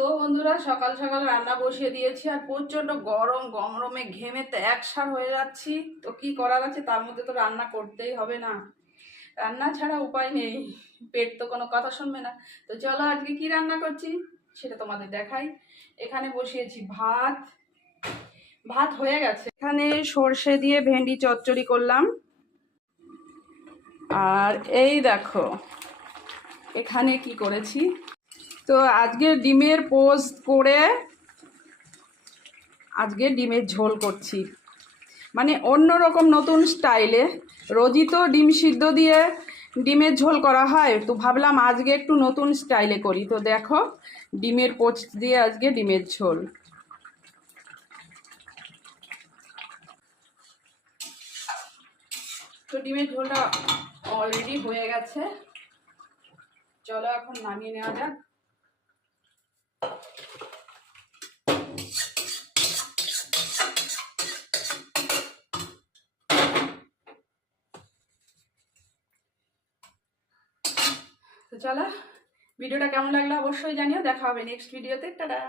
তো বন্ধুরা, সকাল সকাল রান্না বসিয়ে দিয়েছি আর প্রচন্ড গরম, গরমে ঘেমে তো একসার হয়ে যাচ্ছি। তো কি করার আছে, তার মধ্যে তো রান্না করতেই হবে না, রান্না ছাড়া উপায় নেই, পেট তো কোনো কথা শুনবে না। তো চলো আজকে কি রান্না করছি সেটা তোমাদের দেখাই। এখানে বসিয়েছি ভাত, ভাত হয়ে গেছে। এখানে সর্ষে দিয়ে ভেন্ডি চচ্চড়ি করলাম। আর এই দেখো এখানে কি করেছি, তো আজকে ডিমের পোস্ট করে আজকে ডিমের ঝোল করছি, মানে অন্যরকম নতুন স্টাইলে। রোজই তো ডিম সিদ্ধ দিয়ে ডিমের ঝোল করা হয়, তো ভাবলাম আজকে একটু নতুন স্টাইলে করি। তো দেখো ডিমের পোস্ট দিয়ে আজকে ডিমের ঝোল। তো ডিমের ঝোলটা অলরেডি হয়ে গেছে, চলো এখন নামিয়ে নেওয়া যাক। তো চলো, ভিডিওটা কেমন লাগলো অবশ্যই জানিও। দেখা হবে নেক্সট ভিডিওতে। টাটা।